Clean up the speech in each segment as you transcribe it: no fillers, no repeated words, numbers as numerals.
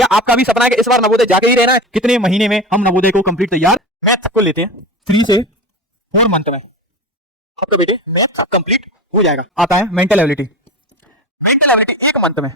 क्या आपका भी सपना है कि इस बार नवोदय जाके ही रहना है? कितने महीने में हम नवोदय को कंप्लीट तैयार मैथ को लेते हैं 3 से 4 मंथ में आपका बेटे मैथ कंप्लीट हो जाएगा। आता है mental ability. Mental ability 1 month में,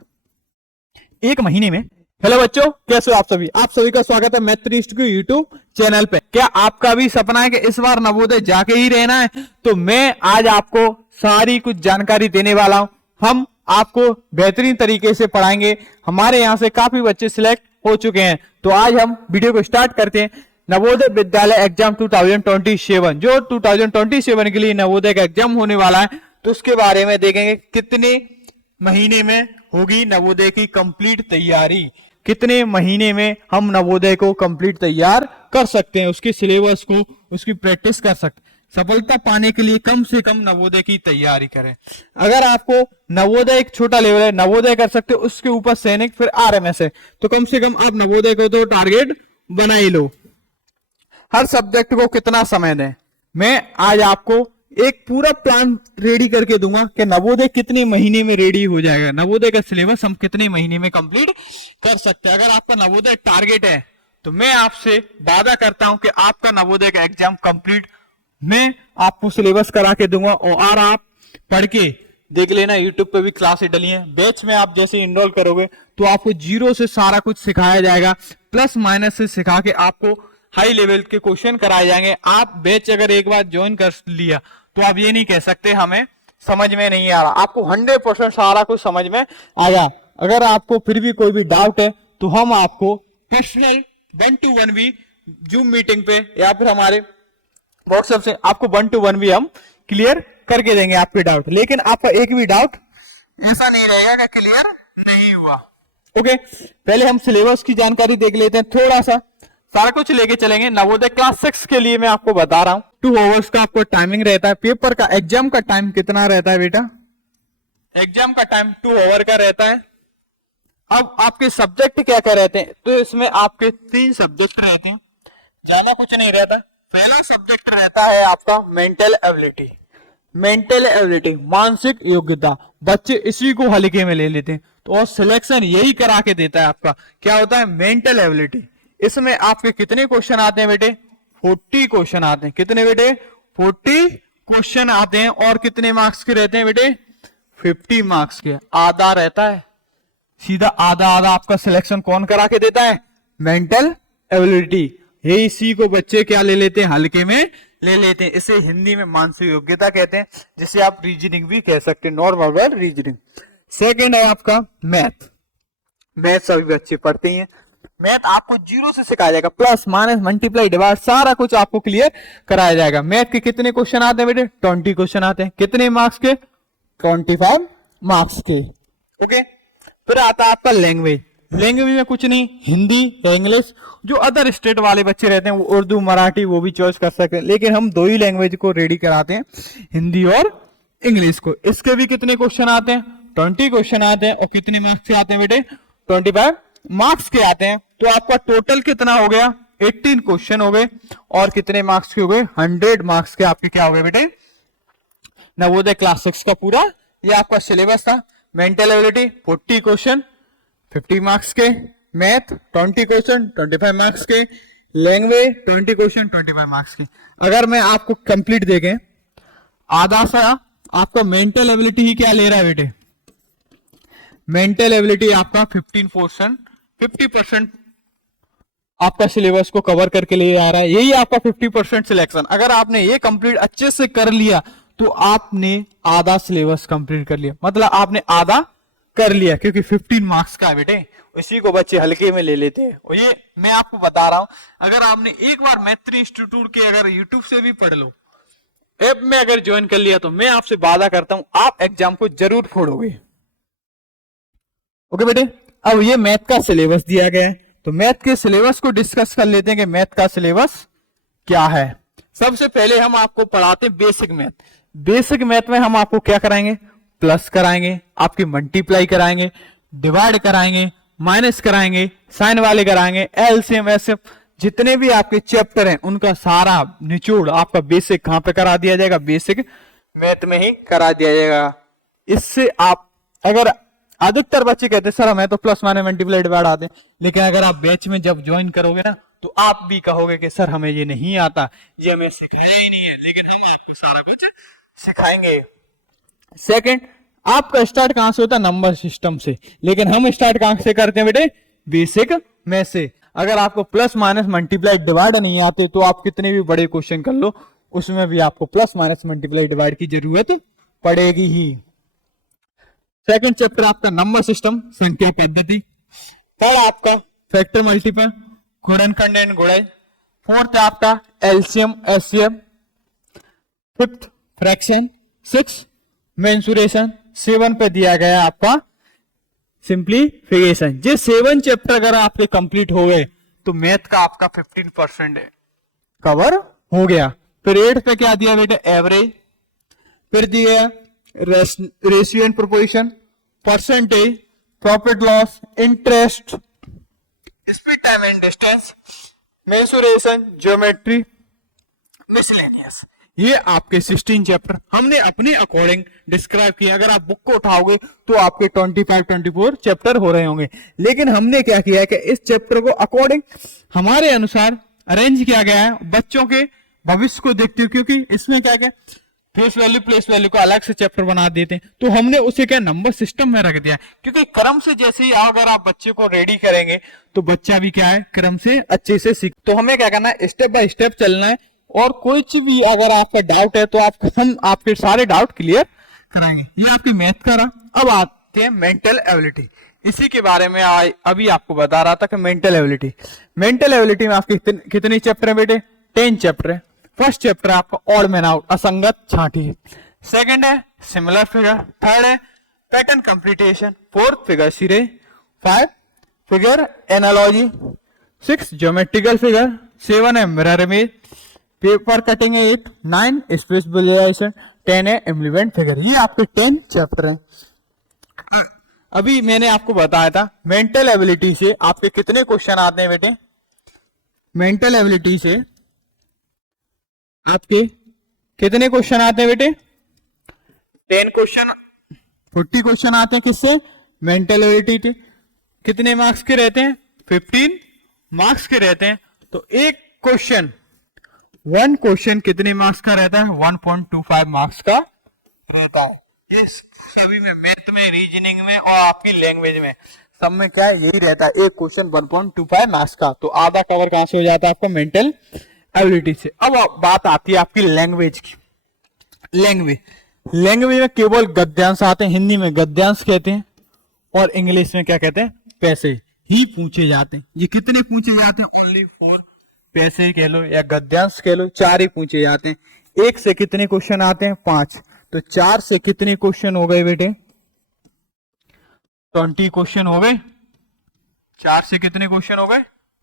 1 महीने में। हेलो बच्चों, कैसे हो आप सभी? आप सभी का स्वागत है मैथ्रिस्ट के यूट्यूब चैनल पे। क्या आपका भी सपना है कि इस बार नवोदय जाके ही रहना है? तो मैं आज आपको सारी कुछ जानकारी देने वाला हूं। हम आपको बेहतरीन तरीके से पढ़ाएंगे। हमारे यहाँ से काफी बच्चे सिलेक्ट हो चुके हैं। तो आज हम वीडियो को स्टार्ट करते हैं। नवोदय विद्यालय एग्जाम 2027, जो 2027 के लिए नवोदय का एग्जाम होने वाला है, तो उसके बारे में देखेंगे। कितने महीने में होगी नवोदय की कंप्लीट तैयारी, कितने महीने में हम नवोदय को कंप्लीट तैयार कर सकते हैं, उसके सिलेबस को, उसकी प्रैक्टिस कर सकते हैं। सफलता पाने के लिए कम से कम नवोदय की तैयारी करें। अगर आपको नवोदय एक छोटा लेवल है, नवोदय कर सकते हो, उसके ऊपर सैनिक, फिर आरएमएस है, तो कम से कम आप नवोदय को तो टारगेट बना ही लो। हर सब्जेक्ट को कितना समय दें, मैं आज आपको एक पूरा प्लान रेडी करके दूंगा कि नवोदय कितने महीने में रेडी हो जाएगा, नवोदय का सिलेबस हम कितने महीने में कंप्लीट कर सकते हैं। अगर आपका नवोदय टारगेट है तो मैं आपसे वादा करता हूं कि आपका नवोदय का एग्जाम कंप्लीट मैं आपको सिलेबस करा के दूंगा। और आप पढ़ के देख लेना, यूट्यूब पे भी क्लासें डली हैं। बैच में आप जैसे इनरोल करोगे तो आपको जीरो से सारा कुछ सिखाया जाएगा, प्लस माइनस से सिखा के आपको हाई लेवल के क्वेश्चन कराए जाएंगे। आप बैच अगर एक बार ज्वाइन कर लिया तो आप ये नहीं कह सकते हमें समझ में नहीं आ रहा। आपको 100% सारा कुछ समझ में आएगा। अगर आपको फिर भी कोई भी डाउट है तो हम आपको पर्सनल 1-to-1 भी जूम मीटिंग पे या फिर हमारे व्हाट्सएप से आपको 1-to-1 भी हम क्लियर करके देंगे आपके डाउट। लेकिन आपका एक भी डाउट ऐसा नहीं रहेगा कि क्लियर नहीं हुआ। ओके, पहले हम सिलेबस की जानकारी देख लेते हैं। थोड़ा सा सारा कुछ लेके चलेंगे। नवोदय क्लास 6 के लिए मैं आपको बता रहा हूं 2 आवर्स का आपको टाइमिंग रहता है। पेपर का एग्जाम का टाइम कितना रहता है बेटा? एग्जाम का टाइम 2 आवर का रहता है। अब आपके सब्जेक्ट क्या क्या रहते हैं? तो इसमें आपके 3 सब्जेक्ट रहते हैं, ज्यादा कुछ नहीं रहता। पहला सब्जेक्ट रहता है आपका मेंटल एबिलिटी। मेंटल एबिलिटी मानसिक योग्यता, बच्चे इसी को हल्के में ले लेते हैं, तो और सिलेक्शन यही करा के देता है आपका। क्या होता है? Mental ability. इसमें आपके कितने क्वेश्चन आते हैं बेटे? 40 क्वेश्चन आते हैं। कितने बेटे? 40 क्वेश्चन आते हैं। और कितने मार्क्स के रहते हैं बेटे? 50 मार्क्स के। आधा रहता है, सीधा आधा आधा आपका सिलेक्शन कौन करा के देता है? Mental ability. ये इसी को बच्चे क्या ले लेते हैं? हल्के में ले लेते हैं। इसे हिंदी में मानसिक योग्यता कहते हैं, जिसे आप रीजनिंग भी कह सकते हैं, नॉन वर्बल रीजनिंग। सेकंड है आपका मैथ। मैथ सभी बच्चे पढ़ते हैं। मैथ आपको जीरो से सिखाया जाएगा, प्लस माइनस मल्टीप्लाई डिवाइड सारा कुछ आपको क्लियर कराया जाएगा। मैथ के कितने क्वेश्चन आते हैं बेटे? 20 क्वेश्चन आते हैं। कितने मार्क्स के? 25 मार्क्स के। ओके, फिर आता है आपका लैंग्वेज। लैंग्वेज में कुछ नहीं, हिंदी या इंग्लिश। जो अदर स्टेट वाले बच्चे रहते हैं वो उर्दू मराठी वो भी चॉइस कर सकते हैं, लेकिन हम 2 ही लैंग्वेज को रेडी कराते हैं, हिंदी और इंग्लिश को। इसके भी कितने क्वेश्चन आते हैं? 20 क्वेश्चन आते हैं। और कितने मार्क्स के आते हैं बेटे? 25 मार्क्स के आते हैं। तो आपका टोटल कितना हो गया? 18 क्वेश्चन हो गए। और कितने मार्क्स के हो गए? 100 मार्क्स के आपके क्या हो गए बेटे? नवोदय क्लास 6 का पूरा ये आपका सिलेबस था। मेंटल एबिलिटी 40 क्वेश्चन 50 मार्क्स के, मैथ 20 क्वेश्चन 25 मार्क्स के, लैंग्वेज 20 क्वेश्चन 25 मार्क्स की। अगर मैं आपको कंप्लीट देखें, आधा सा आपका मेंटल एबिलिटी ही क्या ले रहा है बेटे? मेंटल एबिलिटी आपका 50% आपका सिलेबस को कवर करके ले आ रहा है। यही आपका 50% सिलेक्शन। अगर आपने ये कंप्लीट अच्छे से कर लिया तो आपने आधा सिलेबस कंप्लीट कर लिया, मतलब आपने आधा कर लिया, क्योंकि 15 मार्क्स का है बेटे। इसी को बच्चे हल्के में ले लेते हैं। और ये मैं आपको बता रहा हूं, अगर आपने एक बार मैत्री इंस्टीट्यूट के अगर यूट्यूब से भी पढ़ लो, ऐप में अगर ज्वाइन कर लिया, तो मैं आपसे वादा करता हूं आप एग्जाम को जरूर फोड़ोगे। ओके बेटे, अब ये मैथ का सिलेबस दिया गया है, तो मैथ के सिलेबस को डिस्कस कर लेते हैं कि मैथ का सिलेबस क्या है। सबसे पहले हम आपको पढ़ाते हैं बेसिक मैथ। बेसिक मैथ में हम आपको क्या कराएंगे? प्लस कराएंगे, आपकी मल्टीप्लाई कराएंगे, डिवाइड कराएंगे, माइनस कराएंगे, साइन वाले कराएंगे, एलसीएम एसएफ, जितने भी आपके चैप्टर हैं उनका सारा निचोड़ आपका बेसिक कहां पे करा दिया जाएगा? बेसिक मैथ में ही करा दिया जाएगा। इससे आप अगर अधिकतर बच्चे कहते हैं सर हमें तो प्लस माइनस मल्टीप्लाई डिवाइड आते हैं, लेकिन अगर आप बैच में जब ज्वाइन करोगे ना तो आप भी कहोगे कि सर हमें ये नहीं आता, ये हमें सिखाया ही नहीं है, लेकिन हम आपको सारा कुछ सिखाएंगे। सेकंड, आपका स्टार्ट कहां से होता है? नंबर सिस्टम से, लेकिन हम स्टार्ट कहां से करते हैं बेटे? बेसिक में से। अगर आपको प्लस माइनस मल्टीप्लाई डिवाइड नहीं आते तो आप कितने भी बड़े क्वेश्चन कर लो, उसमें भी आपको प्लस माइनस मल्टीप्लाई डिवाइड की जरूरत पड़ेगी ही। सेकंड चैप्टर आपका नंबर सिस्टम, संख्या पद्धति। थर्ड आपका फैक्टर मल्टीपल, गुणनखंड एंड गुणाई। फोर्थ आपका LCM HCF. Fifth fraction. Six mensuration. 7 पे दिया गया आपका सिंप्लीफिकेशन। ये 7 चैप्टर अगर आपके कंप्लीट हो गए तो मैथ का आपका 15% कवर हो गया। फिर 8 पे क्या दिया बेटे? एवरेज। फिर दिया ratio and proportion, percentage, profit loss, interest, speed time and distance, mensuration, geometry, miscellaneous. ये आपके 16 चैप्टर हमने अपने अकॉर्डिंग डिस्क्राइब किया। अगर आप बुक को उठाओगे तो आपके 25-24 चैप्टर हो रहे होंगे, लेकिन हमने क्या किया है कि इस चैप्टर को अकॉर्डिंग हमारे अनुसार अरेंज किया गया है बच्चों के भविष्य को देखते हुए, क्योंकि इसमें क्या क्या फेस वैल्यू प्लेस वैल्यू का अलग से चैप्टर बना देते हैं, तो हमने उसे क्या नंबर सिस्टम में रख दिया, क्योंकि क्रम से जैसे ही अगर आप बच्चे को रेडी करेंगे तो बच्चा भी क्या है क्रम से अच्छे से सीख। तो हमें क्या करना है? स्टेप बाय स्टेप चलना है, और कोई भी अगर आपका डाउट है तो हम आपके सारे डाउट क्लियर कराएंगे। ये आपके मैथ का रहा। अब आते हैं मेंटल एबिलिटी। इसी के बारे में अभी आपको बता रहा था कि मेंटल एबिलिटी में आपके कितने चैप्टर है बेटे? 10 चैप्टर है। फर्स्ट चैप्टर है आपका ऑड मैन आउट, असंगत छांटी। सेकंड है सिमिलर फिगर। थर्ड है pattern completion. Fourth figure series. 5 figure analogy. 6 geometrical figure. 7 है मिरर इमेज। पेपर कटिंग है 8। 9 स्पेस विजुअलाइजेशन। 10 है इम्प्लीमेंट फिगर। ये आपके 10 चैप्टर हैं। अभी मैंने आपको बताया था मेंटल एबिलिटी से आपके कितने क्वेश्चन आते हैं बेटे? मेंटल एबिलिटी से आपके कितने क्वेश्चन आते हैं बेटे? 10 क्वेश्चन। 40 क्वेश्चन आते हैं किससे? मेंटल एबिलिटी के। कितने मार्क्स के रहते हैं? 15 मार्क्स के रहते हैं। तो एक क्वेश्चन 1 क्वेश्चन कितने मार्क्स का रहता है? 1.25 मार्क्स का रहता है। ये सभी में, मैथ में, रीजनिंग में और आपकी लैंग्वेज में, सब में क्या है यही रहता है, एक क्वेश्चन 1.25 मार्क्स का। तो आधा कवर कहां से हो जाता है आपका? मेंटल एबिलिटी से। अब बात आती है आपकी लैंग्वेज की। लैंग्वेज में केवल गद्यांश आते हैं, हिंदी में गद्यांश कहते हैं, और इंग्लिश में क्या कहते हैं? पैसे ही पूछे जाते हैं। ये कितने पूछे जाते हैं? ओनली 4 पैसे कह लो या गद्यांश कह लो, 4 ही पूछे जाते हैं। 1 से कितने क्वेश्चन आते हैं? 5। तो 4 से कितने क्वेश्चन हो गए बेटे? 20 क्वेश्चन हो गए। 4 से कितने क्वेश्चन हो गए?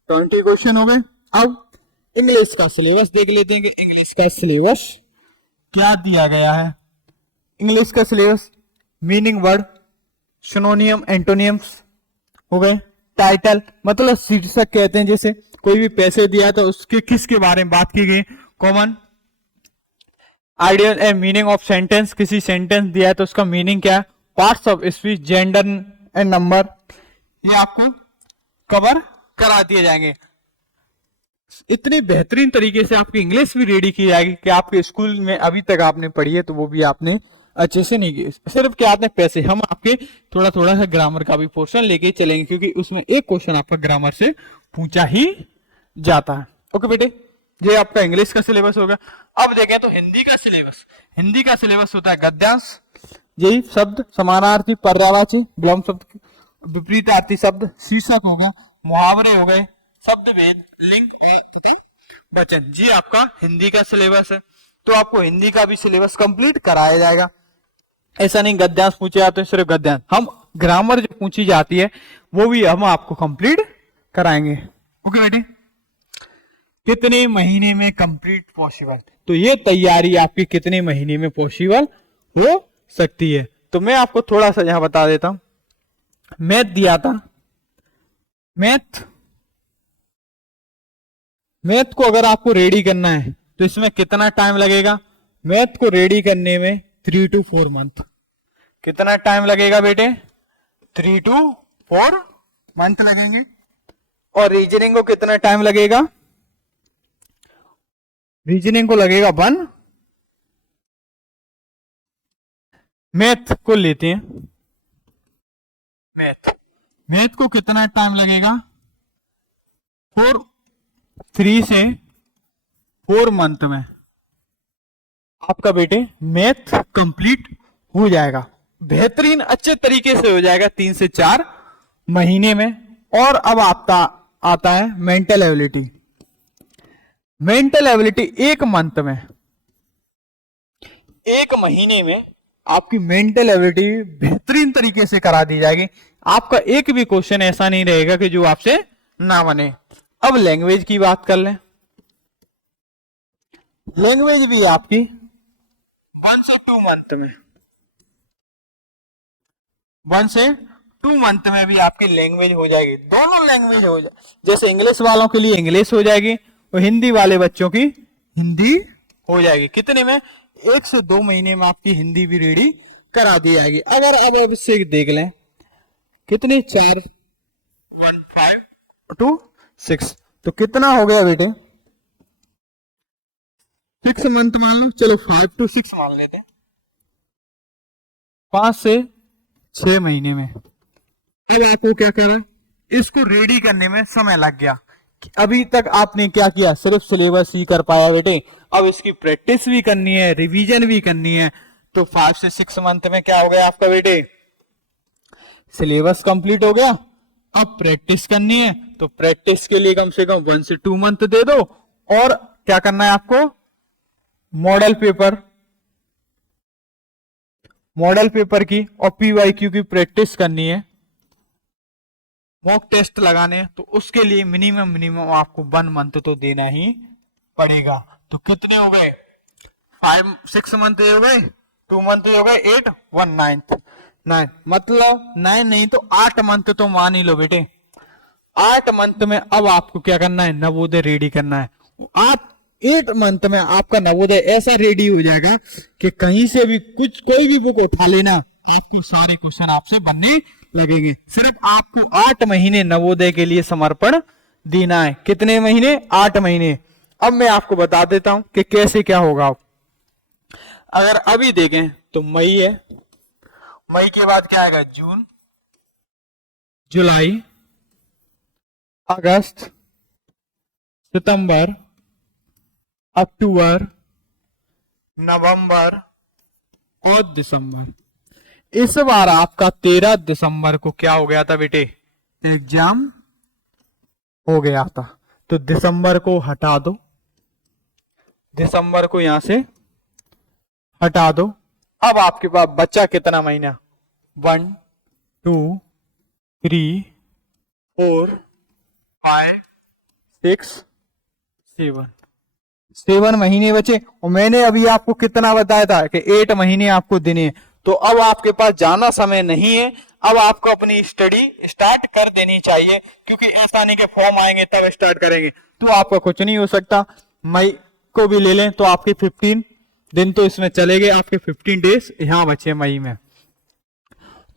20 क्वेश्चन हो गए। अब इंग्लिश का सिलेबस देख लेते हैं कि इंग्लिश का सिलेबस क्या दिया गया है। इंग्लिश का सिलेबस मीनिंग वर्ड, सिनोनियम, एंटोनियम्स हो गए। टाइटल मतलब शीर्षक कहते हैं, जैसे कोई भी पैसे दिया तो उसके किसके बारे में बात की गई। Common idea and meaning of sentence, किसी सेंटेंस दिया है तो उसका मीनिंग क्या है। Parts of speech, gender and number, ये आपको कवर करा दिए जाएंगे। इतने बेहतरीन तरीके से आपकी इंग्लिश भी रेडी की जाएगी कि आपके स्कूल में अभी तक आपने पढ़ी है तो वो भी आपने अच्छे से नहीं की। सिर्फ क्या आते हैं? पैसे। हम आपके थोड़ा थोड़ा सा ग्रामर का भी पोर्शन लेके चलेंगे, क्योंकि उसमें एक क्वेश्चन आपका ग्रामर से पूछा ही जाता है। ओके बेटे, ये आपका इंग्लिश का सिलेबस होगा। अब देखें तो हिंदी का सिलेबस होता है गद्यांश, यही शब्द, समानार्थी, पर्यायवाची, विलोम शब्द, विपरीतार्थी शब्द, शीर्षक हो गया, मुहावरे हो गए, शब्द भेद, लिंग तथा वचन। जी आपका हिंदी का सिलेबस है। तो आपको हिंदी का भी सिलेबस कंप्लीट कराया जाएगा। ऐसा नहीं गद्यांश पूछे जाते हैं सिर्फ गद्यांश, हम ग्रामर जो पूछी जाती है वो भी हम आपको कंप्लीट कराएंगे। ओके बेटे, कितने महीने में कंप्लीट पॉसिबल? तो ये तैयारी आपकी कितने महीने में पॉसिबल हो सकती है? तो मैं आपको थोड़ा सा यहां बता देता हूं। मैथ दिया था, मैथ को अगर आपको रेडी करना है तो इसमें कितना टाइम लगेगा? मैथ को रेडी करने में 3 to 4 मंथ। कितना टाइम लगेगा बेटे? 3 to 4 मंथ लगेंगे। और रीजनिंग को कितना टाइम लगेगा? रीजनिंग को लगेगा 1। मैथ को लेते हैं, मैथ को कितना टाइम लगेगा? 3 से 4 मंथ में आपका बेटे मैथ कंप्लीट हो जाएगा, बेहतरीन अच्छे तरीके से हो जाएगा 3 से 4 महीने में। और अब आता है mental ability. Mental ability 1 month में, 1 महीने में आपकी मेंटल एबिलिटी बेहतरीन तरीके से करा दी जाएगी। आपका एक भी क्वेश्चन ऐसा नहीं रहेगा कि जो आपसे ना बने। अब लैंग्वेज की बात कर लें। लैंग्वेज भी आपकी 1 से 2 मंथ में, 1 से 2 मंथ में भी आपकी लैंग्वेज हो जाएगी। दोनों लैंग्वेज हो जाए, जैसे इंग्लिश वालों के लिए इंग्लिश हो जाएगी और हिंदी वाले बच्चों की हिंदी हो जाएगी। कितने में? 1 से 2 महीने में आपकी हिंदी भी रेडी करा दी जाएगी। अगर अब इससे देख लें कितने 4 1 5 2 6 तो कितना हो गया बेटे? 6 मंथ मान लो, चलो 5 to 6 मान लेते हैं, 5 से 6 महीने में। अब आपको क्या करा? इसको रेडी करने में समय लग गया। अभी तक आपने क्या किया? सिर्फ सिलेबस ही कर पाया बेटे। अब इसकी प्रैक्टिस भी करनी है, रिवीजन भी करनी है। तो 5 से 6 मंथ में क्या हो गया आपका बेटे? सिलेबस कंप्लीट हो गया। अब प्रैक्टिस करनी है, तो प्रैक्टिस के लिए कम से कम 1 से 2 मंथ दे दो। और क्या करना है आपको? मॉडल पेपर की और पीवाईक्यू की प्रैक्टिस करनी है, मॉक टेस्ट लगाने हैं। तो उसके लिए मिनिमम आपको 1 मंथ तो देना ही पड़ेगा। तो कितने हो गए? 6 मंथ हो गए, 2 मंथ हो गए, 8 1 9 मतलब 9 नहीं तो 8 मंथ तो मान ही लो बेटे। 8 मंथ में अब आपको क्या करना है? नवोदय रेडी करना है। आप 8 मंथ में आपका नवोदय ऐसा रेडी हो जाएगा कि कहीं से भी कोई भी बुक उठा लेना, आपको सारे क्वेश्चन आपसे बनने लगेंगे। सिर्फ आपको 8 महीने नवोदय के लिए समर्पण देना है। कितने महीने? 8 महीने। अब मैं आपको बता देता हूं कि कैसे क्या होगा। अगर अभी देखें तो मई है, मई के बाद क्या आएगा? जून, जुलाई, अगस्त, सितंबर, अक्टूबर, नवंबर और दिसंबर। इस बार आपका 13 दिसंबर को क्या हो गया था बेटे? एग्जाम हो गया था। तो दिसंबर को हटा दो, दिसंबर को यहां से हटा दो। अब आपके पास बचा कितना महीना? 1 2 3 4 5 6 7 महीने बचे। और मैंने अभी आपको कितना बताया था कि 8 महीने आपको देने हैं। तो अब आपके पास ज्यादा समय नहीं है। अब आपको अपनी स्टडी स्टार्ट कर देनी चाहिए, क्योंकि ऐसा नहीं कि फॉर्म आएंगे तब स्टार्ट करेंगे, तो आपका कुछ नहीं हो सकता। मई को भी ले लें तो आपके 15 दिन तो इसमें चले गए, आपके 15 डेज यहां बचे मई में।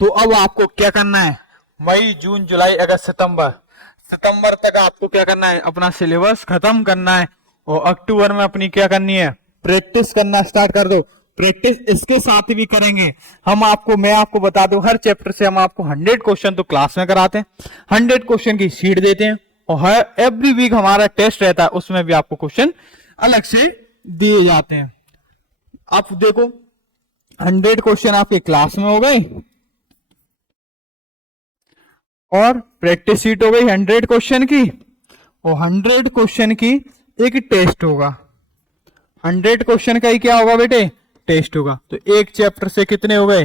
तो अब आपको क्या करना है? मई, जून, जुलाई, अगस्त, सितंबर तक आपको क्या करना है? अपना सिलेबस खत्म करना है। और अक्टूबर में अपनी क्या करनी है? प्रैक्टिस करना स्टार्ट कर दो। प्रैक्टिस इसके साथ भी करेंगे मैं आपको बता दूं, हर चैप्टर से हम आपको 100 क्वेश्चन तो क्लास में कराते हैं, 100 क्वेश्चन की शीट देते हैं। और हर एवरी वीक हमारा टेस्ट रहता है, उसमें भी आपको क्वेश्चन अलग से दिए जाते हैं। आप देखो 100 क्वेश्चन आपके क्लास में हो गए और प्रैक्टिस शीट हो गई 100 क्वेश्चन की, और 100 क्वेश्चन की एक टेस्ट होगा। 100 क्वेश्चन का ही क्या होगा बेटे? टेस्ट होगा। तो एक चैप्टर से कितने हो गए?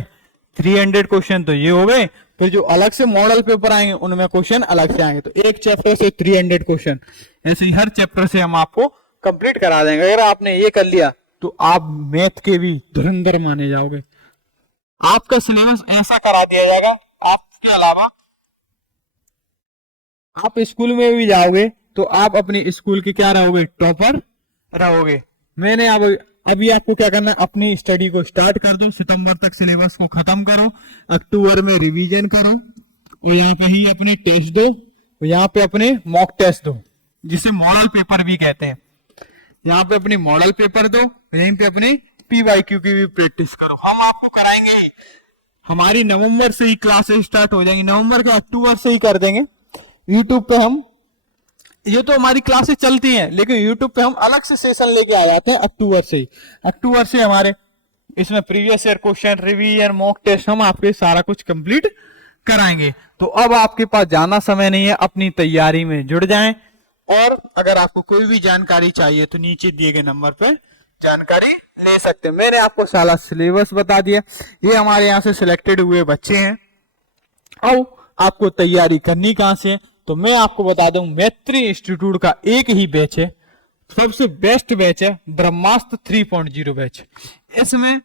300 क्वेश्चन तो ये हो गए। फिर जो अलग से मॉडल पेपर आएंगे उनमें क्वेश्चन अलग से आएंगे। तो एक चैप्टर से 300 क्वेश्चन, ऐसे ही हर चैप्टर से हम आपको कंप्लीट करा देंगे। अगर आपने ये कर लिया तो आप मैथ के भी धुरंधर माने जाओगे। आपका सिलेबस ऐसा करा दिया जाएगा, आपके अलावा आप स्कूल में भी जाओगे तो आप अपनी स्कूल के क्या रहोगे? टॉपर रहोगे। मैंने अभी आपको क्या करना है? अपनी स्टडी को स्टार्ट कर दो, सितंबर तक सिलेबस को खत्म करो, अक्टूबर में रिवीजन करो, और यहाँ पे ही अपने टेस्ट दो, और यहाँ पे अपने मॉक टेस्ट दो, जिसे मॉडल पेपर भी कहते हैं। यहाँ पे अपने मॉडल पेपर दो, यहीं पे अपने PYQ की भी प्रैक्टिस करो। हम आपको कराएंगे, हमारी नवंबर से ही क्लासेस स्टार्ट हो जाएंगी, नवंबर के अक्टूबर से ही कर देंगे। यूट्यूब पे हम, ये तो हमारी क्लासेस चलती हैं, लेकिन यूट्यूब पे हम अलग से सेशन लेके आ जाते हैं अक्टूबर से ही। अक्टूबर से हमारे इसमें previous year question, revision, mock test, हम आपके सारा कुछ कंप्लीट कराएंगे। तो अब आपके पास ज्यादा समय नहीं है, अपनी तैयारी में जुड़ जाएं। और अगर आपको कोई भी जानकारी चाहिए तो नीचे दिए गए नंबर पे जानकारी ले सकते हैं। मैंने आपको सारा सिलेबस बता दिया, ये हमारे यहाँ से सिलेक्टेड हुए बच्चे हैं। अब आपको तैयारी करनी कहां से है, तो मैं आपको बता दूं, मैत्री इंस्टीट्यूट का एक ही बैच है, सबसे बेस्ट बैच है, ब्रह्मास्त्र 3.0 बैच। इसमें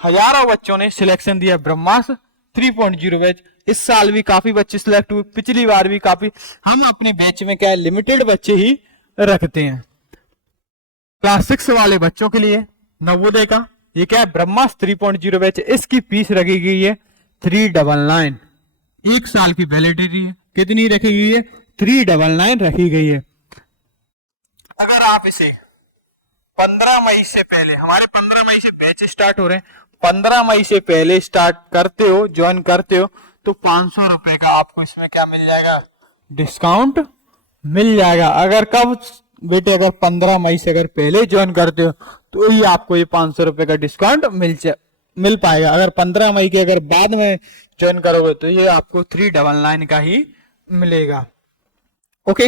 हजारों बच्चों ने सिलेक्शन दिया ब्रह्मास्त्र 3.0 बैच। इस साल भी काफी बच्चे सिलेक्ट हुए, पिछली बार भी काफी। हम अपने बैच में क्या है, लिमिटेड बच्चे ही रखते हैं। क्लास 6 वाले बच्चों के लिए नवोदय का ये क्या है, ब्रह्मास्त्र 3.0 बैच। इसकी फीस रखी गई है 399, एक साल की वैलिडिटी है। कितनी रखी गई है, 399 रखी गई है। अगर आप इसे 15 मई से पहले, हमारे 15 मई से बैच स्टार्ट हो रहे हैं, 15 मई से पहले स्टार्ट करते हो, ज्वाइन करते हो, तो 500 रुपए का आपको इसमें क्या मिल जाएगा, डिस्काउंट मिल जाएगा। अगर कब बेटे, अगर 15 मई से अगर पहले ज्वाइन करते हो तो ही आपको ये 500 रुपए का डिस्काउंट मिल पाएगा। अगर 15 मई के अगर बाद में ज्वाइन करोगे तो ये आपको 399 का ही मिलेगा। ओके,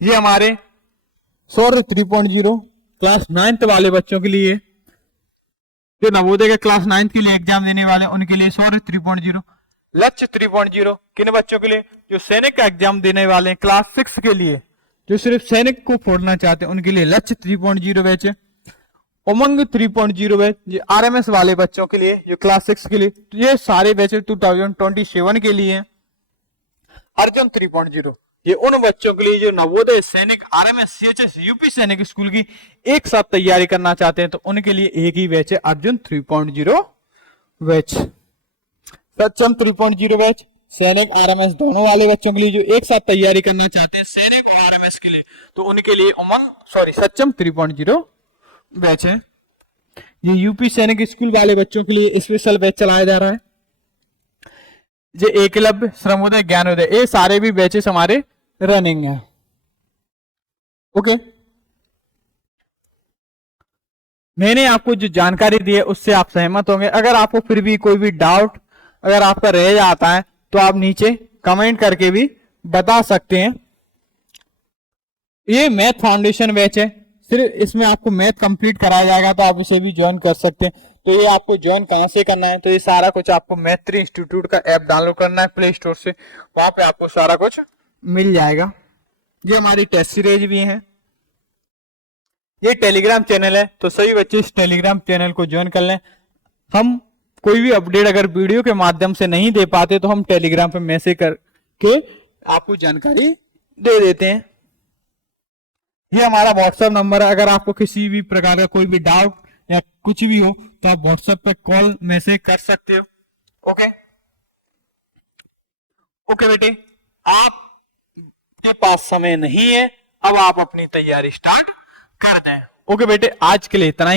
ये हमारे सौर्य 3.0 क्लास 9th वाले बच्चों के लिए, जो नवोदय के क्लास 9th के लिए एग्जाम देने वाले उनके लिए सौर्य 3.0। लक्ष्य 3.0 किन बच्चों के लिए, जो सैनिक का एग्जाम देने वाले हैं क्लास 6 के लिए, जो सिर्फ सैनिक को फोड़ना चाहते हैं उनके लिए लक्ष्य 3.0 बैच है। उमंग 3.0 बैच, ये RMS वाले बच्चों के लिए, जो क्लास 6 के लिए, तो ये सारे बैच 2027 के लिए हैं। अर्जुन 3.0 ये उन बच्चों के लिए जो नवोदय, सैनिक, RMS, CHS, यूपी सैनिक स्कूल की एक साथ तैयारी करना चाहते हैं, तो उनके लिए एक ही बैच है, अर्जुन 3.0 बैच। सक्षम 3.0 बैच, सैनिक, RMS दोनों वाले बच्चों के लिए जो एक साथ तैयारी करना चाहते हैं, सैनिक और RMS के लिए, तो उनके लिए सक्षम 3.0 बैच है। ये यूपी सैनिक स्कूल वाले बच्चों के लिए स्पेशल बैच चलाया जा रहा है। जो एकलव्य, श्रमोदय, ज्ञानोदय, ये सारे भी बैचेस हमारे रनिंग है। ओके, मैंने आपको जो जानकारी दी है उससे आप सहमत होंगे। अगर आपको फिर भी कोई भी डाउट अगर आपका रह जाता है तो आप नीचे कमेंट करके भी बता सकते हैं। ये मैथ फाउंडेशन बैच है, सिर्फ इसमें आपको मैथ कंप्लीट कराया जाएगा, तो आप इसे भी ज्वाइन कर सकते हैं। तो ये आपको ज्वाइन कहां से करना है, तो ये सारा कुछ आपको मैत्री इंस्टीट्यूट का ऐप डाउनलोड करना है प्ले स्टोर से, वहां पे आपको सारा कुछ मिल जाएगा। ये हमारी टेस्ट सीरीज भी है। ये टेलीग्राम चैनल है, तो सभी बच्चे इस टेलीग्राम चैनल को ज्वाइन कर लें। हम कोई भी अपडेट अगर वीडियो के माध्यम से नहीं दे पाते तो हम टेलीग्राम पे मैसेज करके आपको जानकारी दे देते हैं। ये हमारा व्हाट्सएप नंबर है, अगर आपको किसी भी प्रकार का कोई भी डाउट या कुछ भी हो तो आप व्हाट्सएप पे कॉल मैसेज कर सकते हो। ओके ओके बेटे, आपके पास समय नहीं है, अब आप अपनी तैयारी स्टार्ट कर दें। ओके बेटे, आज के लिए इतना ही।